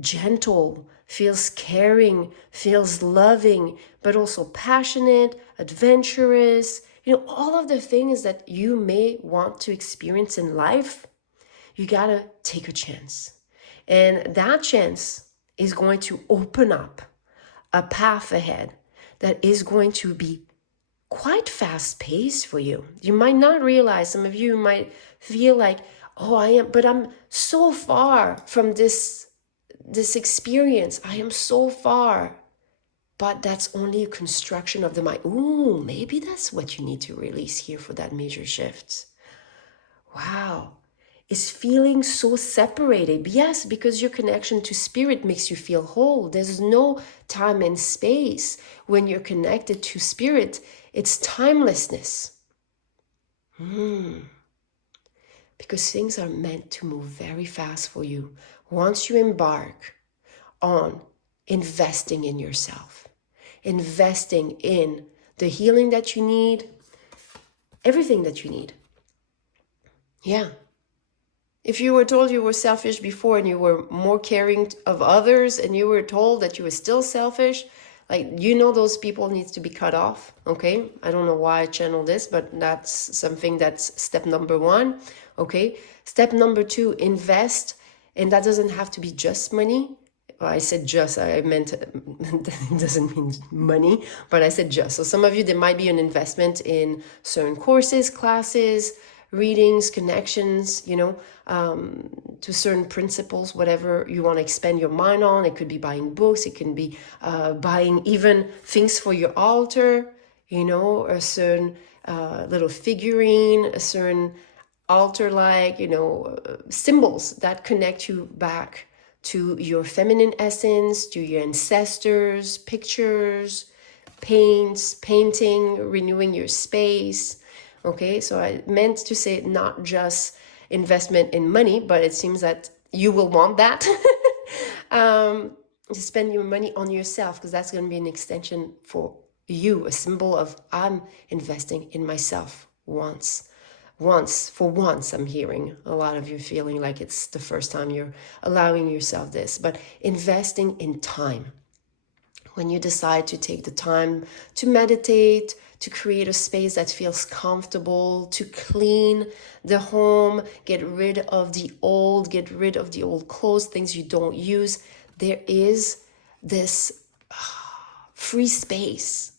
gentle, feels caring, feels loving, but also passionate, adventurous. You know, all of the things that you may want to experience in life, you gotta take a chance. And that chance is going to open up a path ahead that is going to be quite fast-paced for you. You might not realize, some of you might feel like, oh, I'm so far from this experience. I am so far. but that's only a construction of the mind. Ooh, maybe that's what you need to release here for that major shift. Wow. Is feeling so separated. Yes, because your connection to spirit makes you feel whole. There's no time and space when you're connected to spirit. It's timelessness. Because things are meant to move very fast for you once you embark on investing in yourself, investing in the healing that you need, everything that you need. Yeah. If you were told you were selfish before and you were more caring of others and you were told that you were still selfish, like, you know, those people needs to be cut off. Okay. I don't know why I channeled this, but that's something that's step number one. Okay. Step number two, invest. And that doesn't have to be just money. Well, I said just, I meant it doesn't mean money, but I said just. So some of you, there might be an investment in certain courses, classes, readings, connections, you know, to certain principles, whatever you want to expand your mind on. It could be buying books. It can be buying even things for your altar, you know, a certain little figurine, a certain altar, like, you know, symbols that connect you back to your feminine essence, to your ancestors, pictures, paints, painting, renewing your space. Okay, so I meant to say not just investment in money, but it seems that you will want that. To spend your money on yourself, because that's going to be an extension for you, a symbol of I'm investing in myself once, for once. I'm hearing a lot of you feeling like it's the first time you're allowing yourself this, but investing in time. When you decide to take the time to meditate, to create a space that feels comfortable, to clean the home, get rid of the old clothes, things you don't use, there is this free space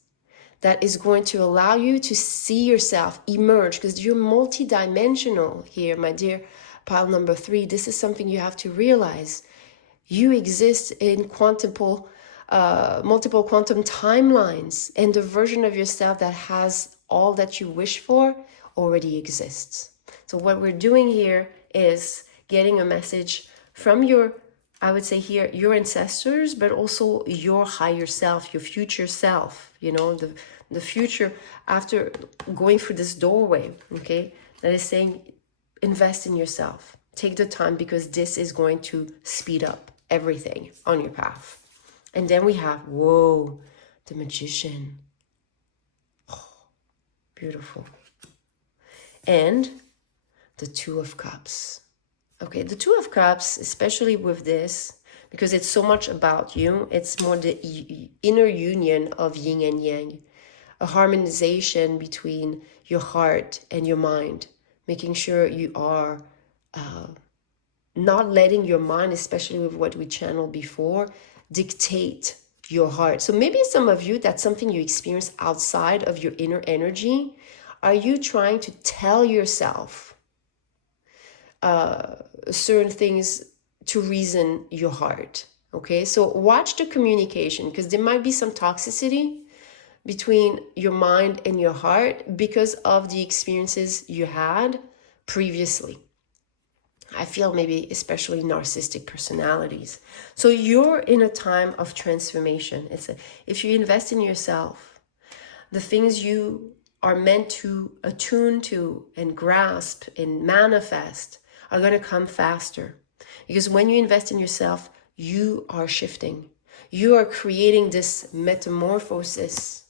that is going to allow you to see yourself emerge, because you're multidimensional here, my dear pile number 3. This is something you have to realize. You exist in multiple quantum timelines, and the version of yourself that has all that you wish for already exists. So what we're doing here is getting a message from your, I would say here, your ancestors, but also your higher self, your future self, you know, the future after going through this doorway, okay, that is saying invest in yourself. Take the time, because this is going to speed up everything on your path. And then we have, whoa, the Magician. Oh, beautiful. And the Two of Cups. Okay, the Two of Cups, especially with this, because it's so much about you, it's more the inner union of yin and yang, a harmonization between your heart and your mind, making sure you are not letting your mind, especially with what we channeled before, dictate your heart. So maybe some of you, that's something you experience outside of your inner energy. Are you trying to tell yourself certain things to reason your heart? Okay, so watch the communication, because there might be some toxicity between your mind and your heart because of the experiences you had previously. I feel maybe especially narcissistic personalities. So you're in a time of transformation. If you invest in yourself, the things you are meant to attune to and grasp and manifest are going to come faster. Because when you invest in yourself, you are shifting. You are creating this metamorphosis.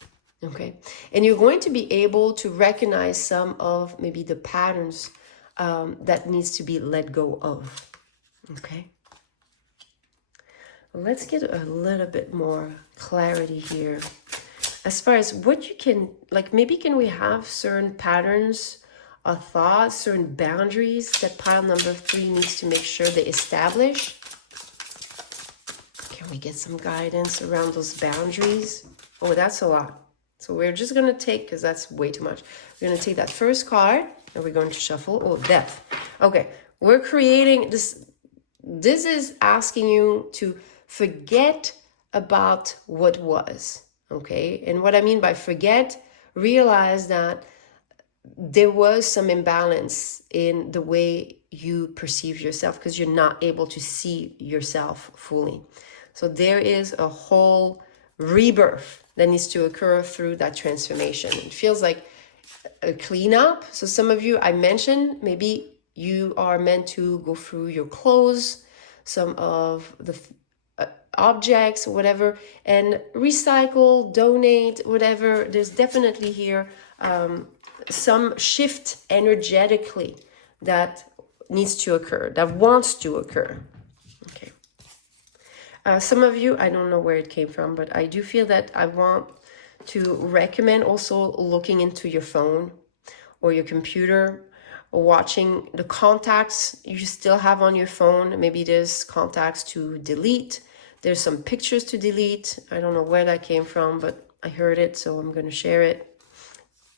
Okay. And you're going to be able to recognize some of maybe the patterns that needs to be let go of. Okay. Let's get a little bit more clarity here. As far as what you can, like, maybe can we have certain patterns of thoughts, certain boundaries that pile number 3 needs to make sure they establish? Can we get some guidance around those boundaries? Oh, that's a lot. So we're just going to take, because that's way too much. We're going to take that first card and we're going to shuffle. Oh, Death. Okay. We're creating this. This is asking you to forget about what was, okay? And what I mean by forget, realize that there was some imbalance in the way you perceive yourself because you're not able to see yourself fully. So there is a whole rebirth that needs to occur through that transformation. It feels like a cleanup. So some of you, I mentioned, maybe you are meant to go through your clothes, some of the objects, whatever, and recycle, donate, whatever. There's definitely here some shift energetically that needs to occur, that wants to occur. Okay. Some of you, I don't know where it came from, but I do feel that I want to recommend also looking into your phone or your computer, or watching the contacts you still have on your phone. Maybe there's contacts to delete. There's some pictures to delete. I don't know where that came from, but I heard it, so I'm going to share it.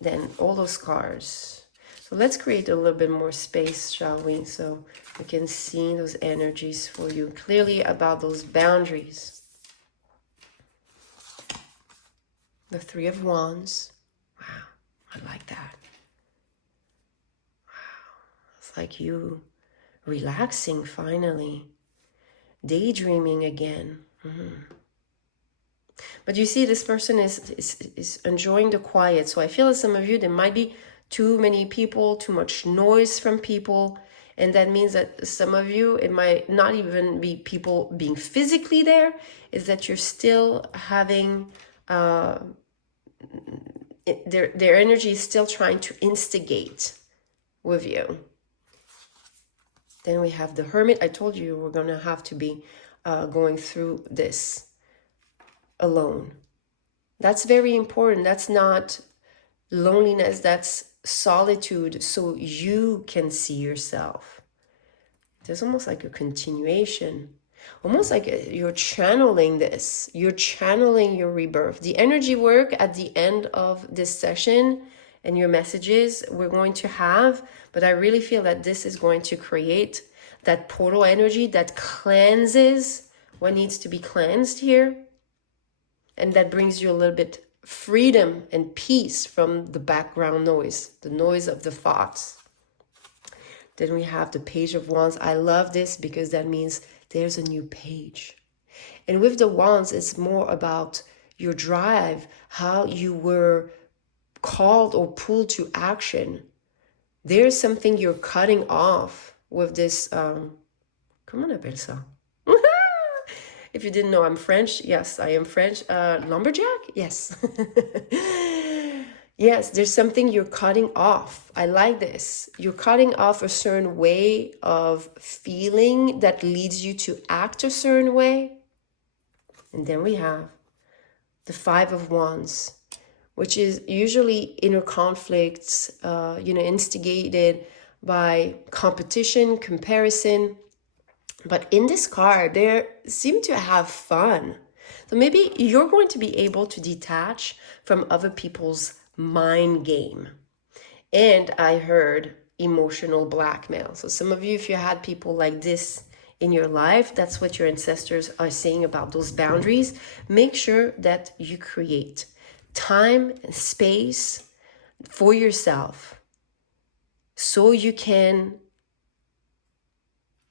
Then all those cards. So let's create a little bit more space, shall we? So we can see those energies for you clearly about those boundaries. The Three of Wands. Wow, I like that. Wow, it's like you relaxing finally. Daydreaming again. But you see, this person is enjoying the quiet. So I feel that some of you, there might be too many people, too much noise from people. And that means that some of you, it might not even be people being physically there. Is that you're still having, their energy is still trying to instigate with you. Then we have the Hermit. I told you we're going to have to be going through this alone. That's very important. That's not loneliness, that's solitude, so you can see yourself. There's almost like a continuation, almost like you're channeling this. You're channeling your rebirth. The energy work at the end of this session and your messages we're going to have, but I really feel that this is going to create that portal energy that cleanses what needs to be cleansed here. And that brings you a little bit freedom and peace from the background noise, the noise of the thoughts. Then we have the Page of Wands. I love this because that means there's a new page. And with the Wands, it's more about your drive, how you were called or pulled to action. There's something you're cutting off with this, comment on appelle ça? If you didn't know, I'm French. Yes, I am French. Lumberjack? Yes. Yes, there's something you're cutting off. I like this. You're cutting off a certain way of feeling that leads you to act a certain way. And then we have the Five of Wands, which is usually inner conflicts, instigated by competition, comparison. But in this card, they seem to have fun. So maybe you're going to be able to detach from other people's mind game. And I heard emotional blackmail. So some of you, if you had people like this in your life, that's what your ancestors are saying about those boundaries. Make sure that you create time and space for yourself so you can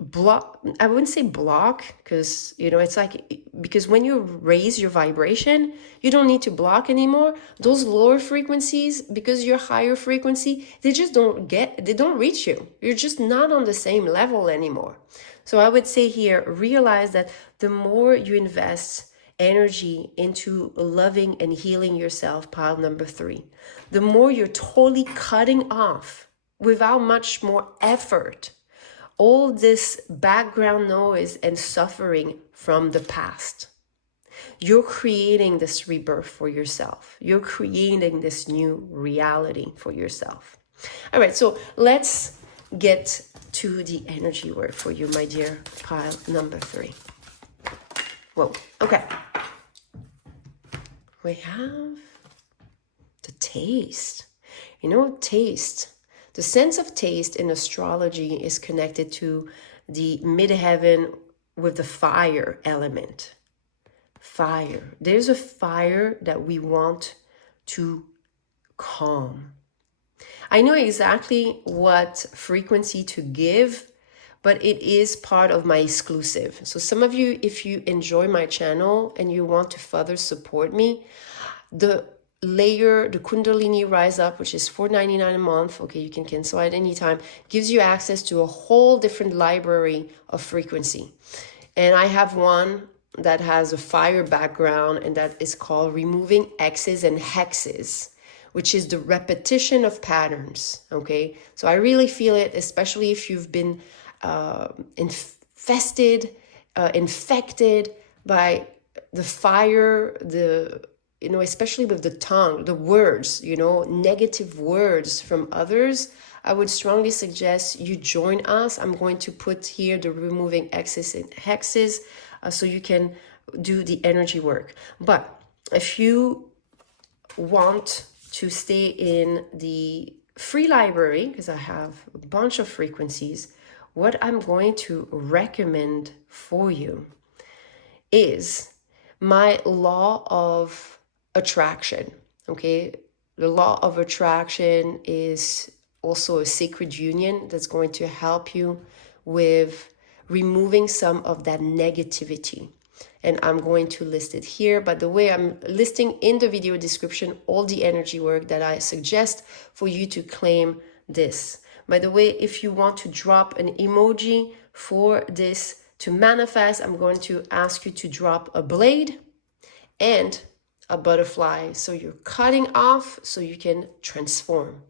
block. I wouldn't say block, because it's like, because when you raise your vibration, you don't need to block anymore. Those lower frequencies, because you're higher frequency, they don't reach you. You're just not on the same level anymore. So I would say here, realize that the more you invest energy into loving and healing yourself, pile number 3, the more you're totally cutting off without much more effort all this background noise and suffering from the past. You're creating this rebirth for yourself. You're creating this new reality for yourself. All right, so let's get to the energy work for you, my dear pile number 3. Whoa, okay. We have the taste. Taste. The sense of taste in astrology is connected to the midheaven with the fire element. fire. There's a fire that we want to calm. I know exactly what frequency to give, but it is part of my exclusive. So some of you, if you enjoy my channel and you want to further support me, the layer, the Kundalini Rise Up, which is $4.99 a month, okay, you can cancel at any time, gives you access to a whole different library of frequency. And I have one that has a fire background, and that is called Removing X's and Hexes, which is the repetition of patterns, okay? So I really feel it, especially if you've been infested, infected by the fire, especially with the tongue, the words, negative words from others. I would strongly suggest you join us. I'm going to put here the Removing X's and Hexes so you can do the energy work. But if you want to stay in the free library, because I have a bunch of frequencies, what I'm going to recommend for you is my law of attraction, okay? The law of attraction is also a sacred union that's going to help you with removing some of that negativity. And I'm going to list it here. By the way, I'm listing in the video description all the energy work that I suggest for you to claim this. By the way, if you want to drop an emoji for this to manifest, I'm going to ask you to drop a blade and a butterfly. So you're cutting off so you can transform.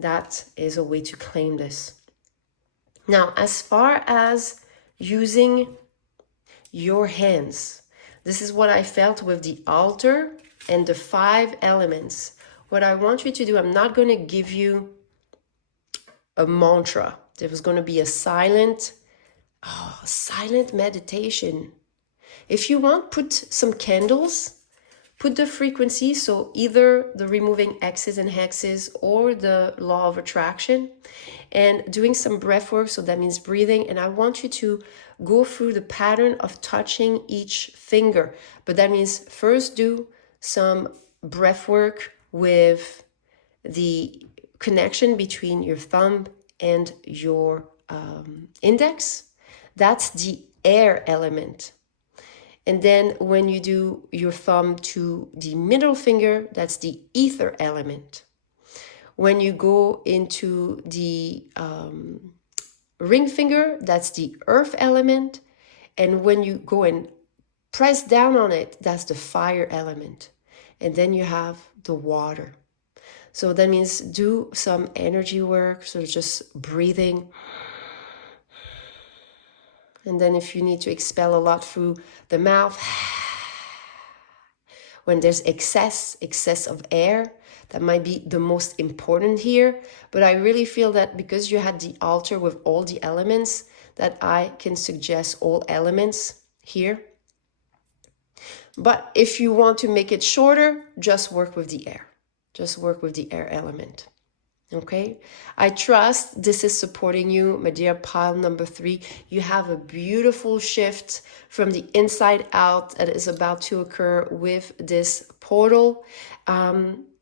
That is a way to claim this. Now, as far as using your hands, this is what I felt with the altar and the 5 elements. What I want you to do, I'm not going to give you a mantra. There was going to be a silent meditation. If you want, put some candles, put the frequency, so either the Removing X's and Hexes or the Law of Attraction, and doing some breath work, so that means breathing. And I want you to go through the pattern of touching each finger. But that means first do some breath work with the connection between your thumb and your index. That's the air element. And then when you do your thumb to the middle finger, that's the ether element. When you go into the ring finger, that's the earth element. And when you go and press down on it, that's the fire element. And then you have the water. So that means do some energy work, so just breathing. And then if you need to expel a lot through the mouth, when there's excess of air, that might be the most important here. But I really feel that because you had the altar with all the elements, that I can suggest all elements here. But if you want to make it shorter, just work with the air. Just work with the air element. Okay, I trust this is supporting you, my dear pile number 3. You have a beautiful shift from the inside out that is about to occur with this portal.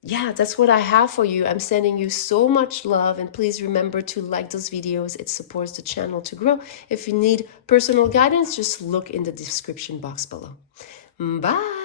Yeah, that's what I have for you. I'm sending you so much love, and please remember to like those videos. It supports the channel to grow. If you need personal guidance, just look in the description box below. Bye.